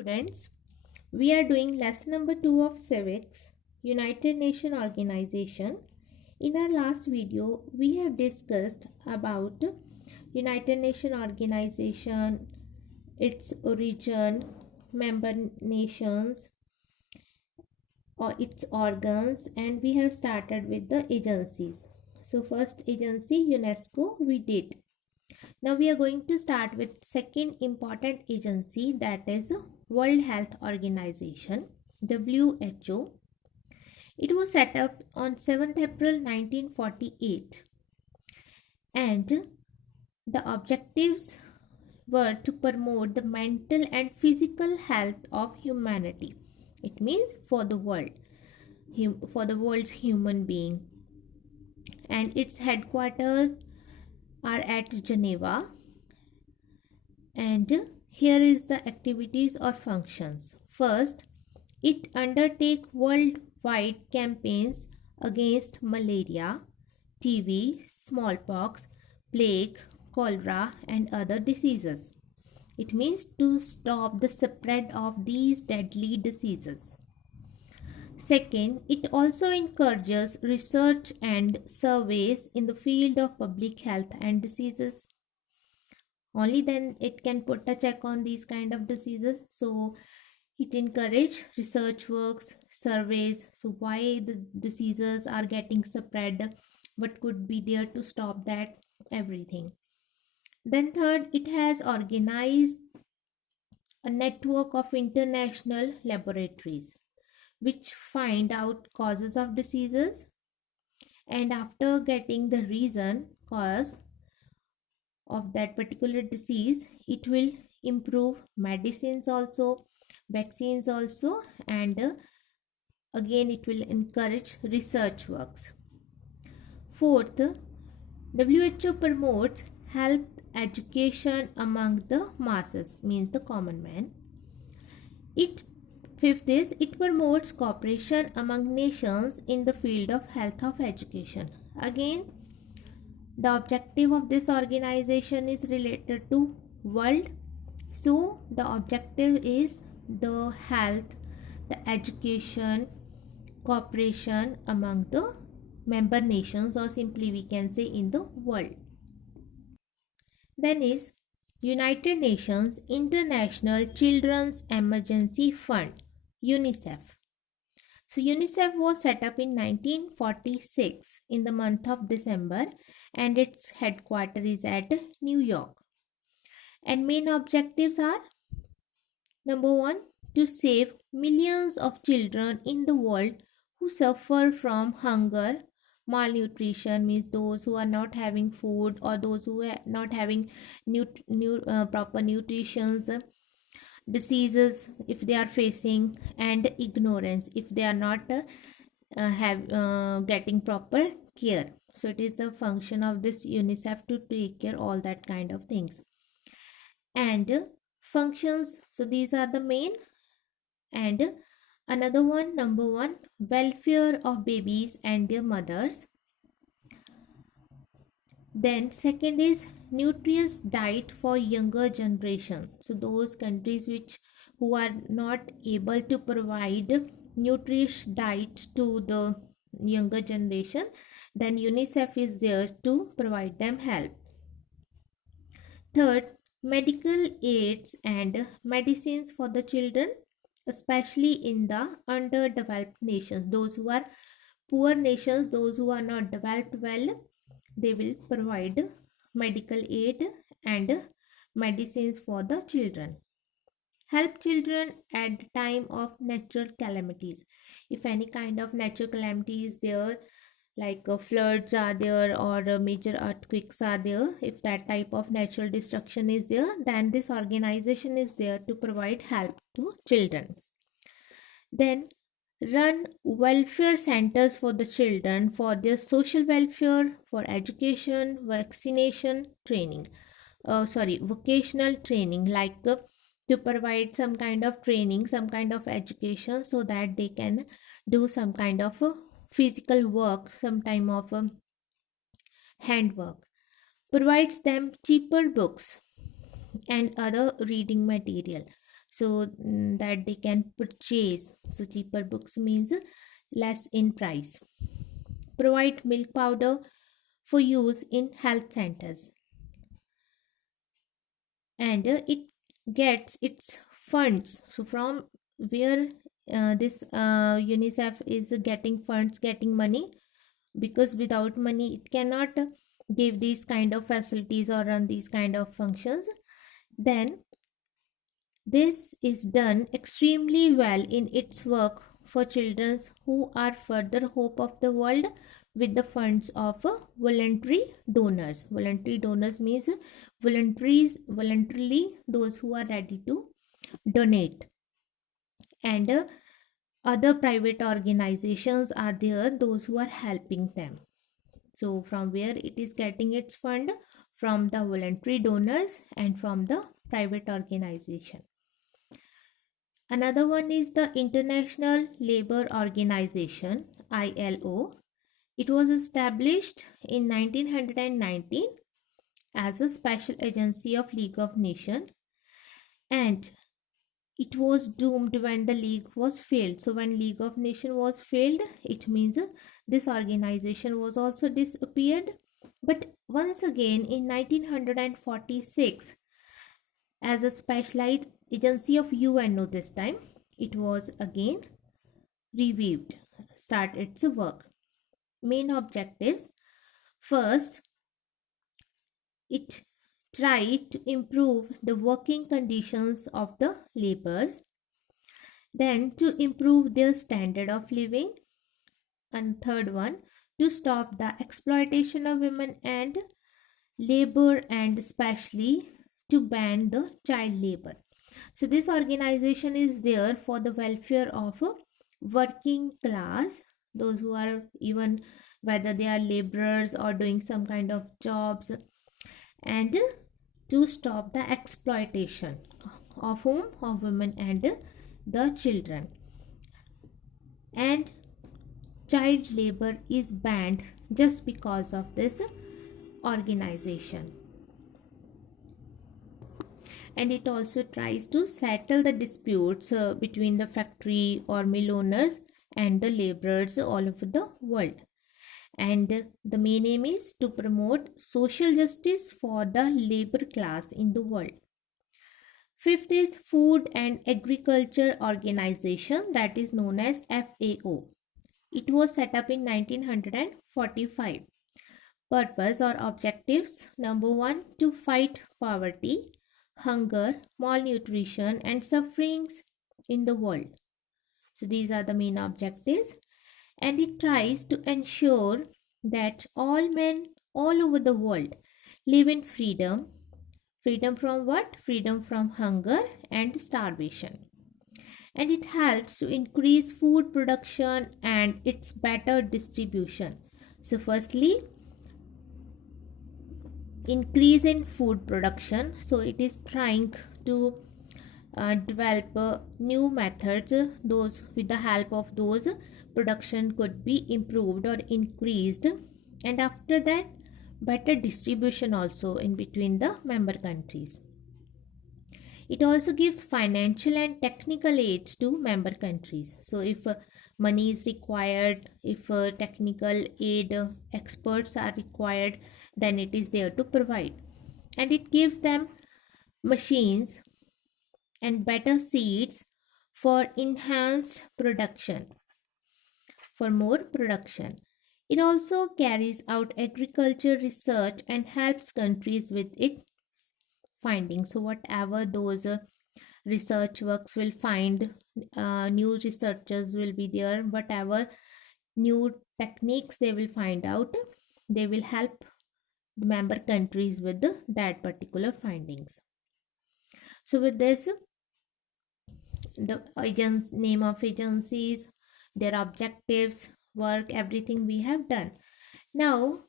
students. We are doing lesson number 2 of Civics, United Nations Organization. In our last video, we have discussed about United Nations Organization, its origin, member nations or its organs, and we have started with the agencies. So first agency UNESCO we did. Now we are going to start with second important agency, that is World Health Organization, WHO. It was set up on 7th April 1948 and the objectives were to promote the mental and physical health of humanity. It means for the world's human being. And its headquarters are at Geneva, and here is the activities or functions. First, it undertake worldwide campaigns against malaria, TB, smallpox, plague, cholera and other diseases. It means to stop the spread of these deadly diseases. Second, it also encourages research and surveys in the field of public health and diseases. Only then it can put a check on these kind of diseases. So it encourages research works, surveys. So why the diseases are getting spread, what could be there to stop that, everything. Then third, it has organized a network of international laboratories which find out causes of diseases, and after getting the cause of that particular disease, it will improve medicines also, vaccines also, and again it will encourage research works. Fourth, WHO promotes health education among the masses, means the common man. Fifth is, it promotes cooperation among nations in the field of health of education. Again, the objective of this organization is related to world. So the objective is the health, the education, cooperation among the member nations, or simply we can say in the world. Then is United Nations International Children's Emergency Fund, Unicef. So Unicef was set up in 1946 in the month of December, and its headquarters is at New York. And main objectives are: number 1, to save millions of children in the world who suffer from hunger, malnutrition, means those who are not having food or those who are not having proper nutrition, diseases if they are facing, and ignorance if they are not getting proper care. So it is the function of this UNICEF to take care all that kind of things. And functions, so these are the main. And another one, number 1, welfare of babies and their mothers. Then second is nutritious diet for younger generation. So those countries who are not able to provide nutritious diet to the younger generation, then UNICEF is there to provide them help. Third, medical aids and medicines for the children, especially in the underdeveloped nations. Those who are poor nations, those who are not developed well, they will provide medical aid and medicines for the children. Help children at the time of natural calamities. If any kind of natural calamity is there, like floods are there or major earthquakes are there, if that type of natural destruction is there, then this organization is there to provide help to children. Then run welfare centers for the children for their social welfare, for education, vaccination, training. Vocational training, like to provide some kind of training, some kind of education, so that they can do some kind of physical work, some time of handwork. Provides them cheaper books and other reading material. so that they can purchase. So cheaper books means less in price. Provide milk powder for use in health centers, and it gets its funds. So from where this Unicef is getting funds, getting money, because without money it cannot give these kind of facilities or run these kind of functions. Then this is done extremely well in its work for children who are further hope of the world, with the funds of voluntary donors. Voluntary donors means voluntarily those who are ready to donate. And other private organizations are there, those who are helping them. So from where it is getting its fund? From the voluntary donors and from the private organization. Another one is the International Labour Organization, ILO. It was established in 1919 as a special agency of League of Nations, and it was doomed when the league was failed. So when League of Nations was failed, it means this organization was also disappeared. But once again in 1946, as a specialized agency of UNO, this time it was again revived, start its work. Main objectives: first, it tried to improve the working conditions of the laborers, then to improve their standard of living, and third one, to stop the exploitation of women and labor, and especially to ban the child labor. So this organization is there for the welfare of a working class, those who are, even whether they are laborers or doing some kind of jobs, and to stop the exploitation of whom? Of women and the children. And child labor is banned just because of this organization. And it also tries to settle the disputes between the factory or mill owners and the laborers all over the world. And the main aim is to promote social justice for the labor class in the world. Fifth is Food and Agriculture Organization, that is known as FAO. It was set up in 1945. Purpose or objectives: number 1, to fight poverty, hunger, malnutrition, and sufferings in the world. So these are the main objectives. And it tries to ensure that all men all over the world live in freedom. Freedom from what? Freedom from hunger and starvation. And it helps to increase food production and its better distribution. So firstly, increase in food production. So it is trying to develop new methods, those with the help of those production could be improved or increased. And after that, better distribution also in between the member countries. It also gives financial and technical aid to member countries. So if money is required, if technical aid experts are required, then it is there to provide. And it gives them machines and better seeds for enhanced production, for more production. It also carries out agriculture research and helps countries with its findings. So whatever those research works will find, new researchers will be there, whatever new techniques they will find out, they will help the member countries with that particular findings. So with this, the name of agencies, their objectives, work, everything we have done. Now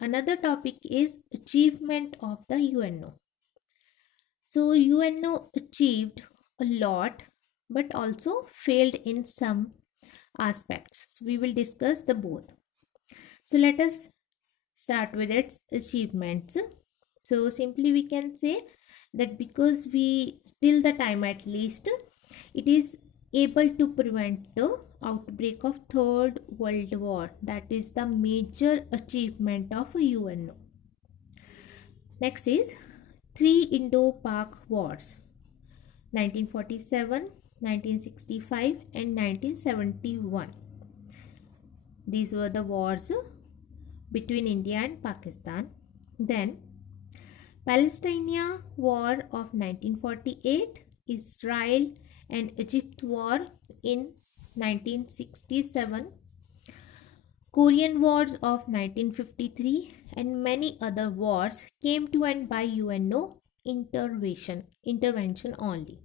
another topic is achievement of the UNO. So UNO achieved a lot but also failed in some aspects. So we will discuss the both. So let us start with its achievements. So simply we can say that because we till the time at least it is able to prevent the outbreak of third world war. That is the major achievement of UNO. Next is three Indo-Pak Wars, 1947, 1965 and 1971. These were the wars between India and Pakistan. Then Palestinian War of 1948, Israel and Egypt War in 1967, Korean Wars of 1953 and many other wars came to end by UNO intervention only.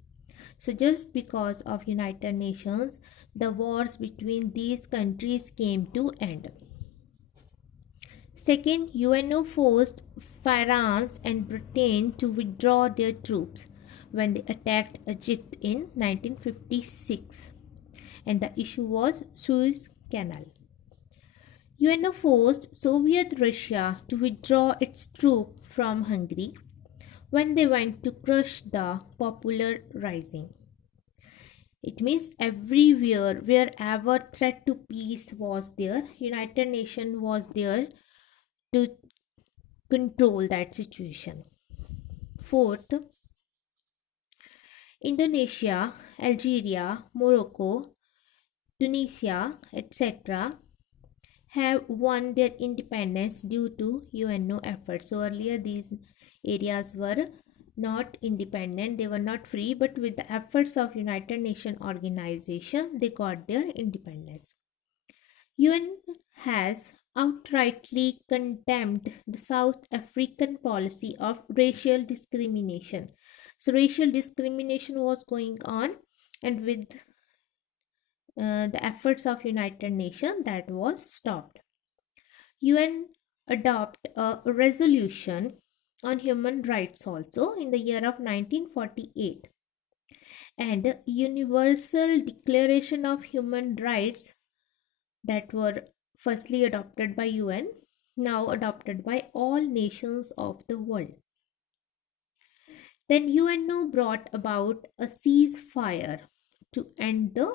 So just because of United Nations, the wars between these countries came to end. Second, UNO forced France and Britain to withdraw their troops when they attacked Egypt in 1956, and the issue was Suez Canal. UNO forced Soviet Russia to withdraw its troops from Hungary when they went to crush the popular rising. It means everywhere, wherever threat to peace was there, United Nations was there to control that situation. Fourth, Indonesia, Algeria, Morocco, Tunisia, etc. have won their independence due to UNO efforts. So earlier these areas were not independent, they were not free, but with the efforts of United Nations organization, they got their independence. UN has outrightly condemned the South African policy of racial discrimination. So racial discrimination was going on, and with the efforts of United Nations, that was stopped. UN adopted a resolution on human rights also in the year of 1948, and Universal Declaration of Human Rights that were firstly adopted by UN, now adopted by all nations of the world. Then UNO brought about a ceasefire to end the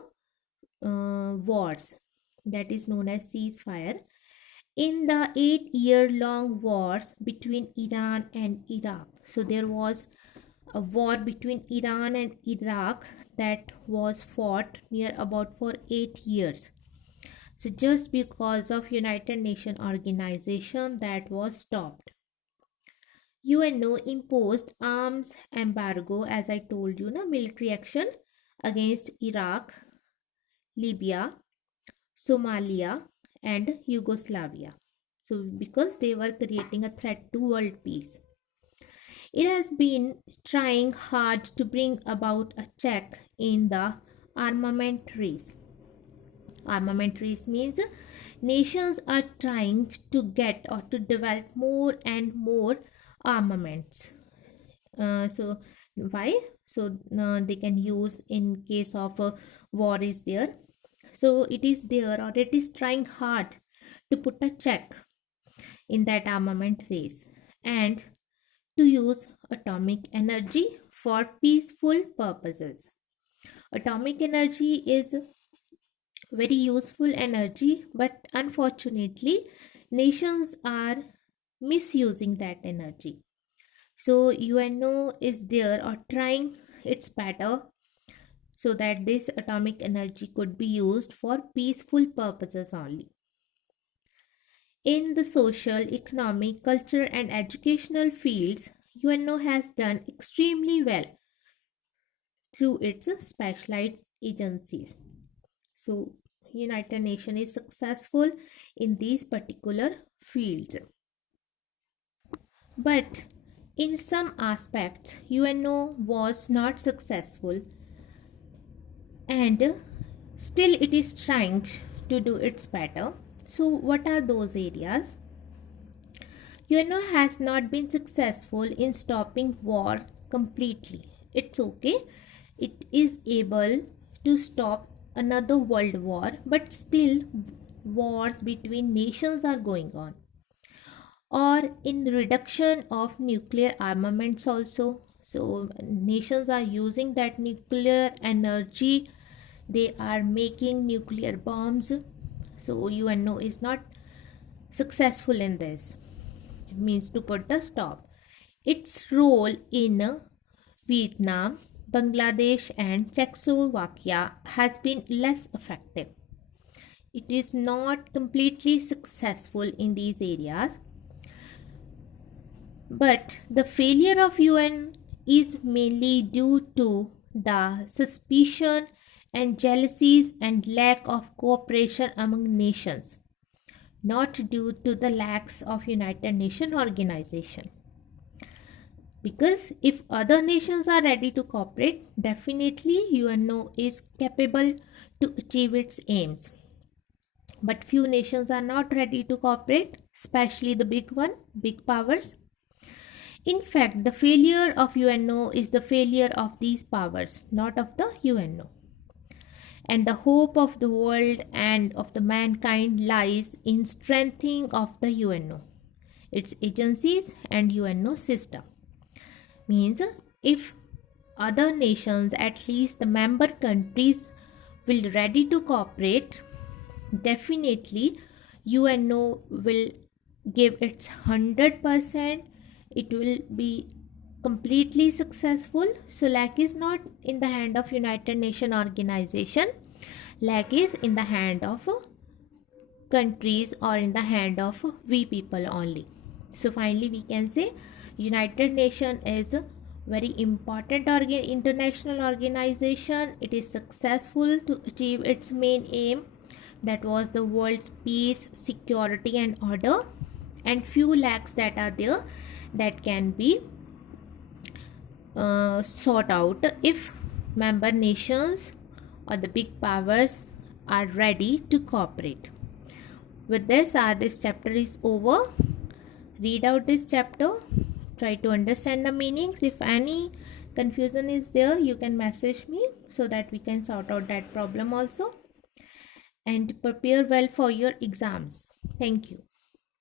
wars, that is known as ceasefire, in the 8-year-long wars between Iran and Iraq. So there was a war between Iran and Iraq that was fought near about for 8 years. So just because of United Nations organization, that was stopped. UNO imposed arms embargo, as I told you, military action against Iraq, Libya, Somalia and Yugoslavia. So because they were creating a threat to world peace. It has been trying hard to bring about a check in the armament race. Armament race means nations are trying to get or to develop more and more armaments. So why? So they can use in case of a war is there. So it is there, or it is trying hard to put a check in that armament race and to use atomic energy for peaceful purposes. Atomic energy is very useful energy, but unfortunately nations are misusing that energy. So UNO is there or trying its better so that this atomic energy could be used for peaceful purposes only. In the social, economic, culture and educational fields, UNO has done extremely well through its specialized agencies. So United Nations is successful in these particular fields. But in some aspects, UNO was not successful, and still it is trying to do its better. So what are those areas? UNO has not been successful in stopping wars completely. It's okay. It is able to stop another world war, but still wars between nations are going on. Or in reduction of nuclear armaments also. So nations are using that nuclear energy, they are making nuclear bombs. So UNO is not successful in this. It means to put a stop. Its role in Vietnam, Bangladesh, and Czechoslovakia has been less effective. It is not completely successful in these areas, but the failure of UN is mainly due to the suspicion and jealousies and lack of cooperation among nations, not due to the lacks of United Nations organization. Because if other nations are ready to cooperate, definitely UNO is capable to achieve its aims. But few nations are not ready to cooperate, especially the big powers. In fact, the failure of UNO is the failure of these powers, not of the UNO. And the hope of the world and of the mankind lies in strengthening of the UNO, its agencies and UNO system. Means if other nations, at least the member countries, will ready to cooperate, definitely UNO will give its 100%. It will be completely successful. So lack is not in the hand of United Nations organization. Lack is in the hand of countries or in the hand of we people only. So finally we can say United Nations is a very important international organization. It is successful to achieve its main aim, that was the world's peace, security and order, and few lacks that are there that can be sought out if member nations or the big powers are ready to cooperate. With this, this chapter is over. Read out this chapter, try to understand the meanings. If any confusion is there, you can message me so that we can sort out that problem also, and prepare well for your exams. Thank you.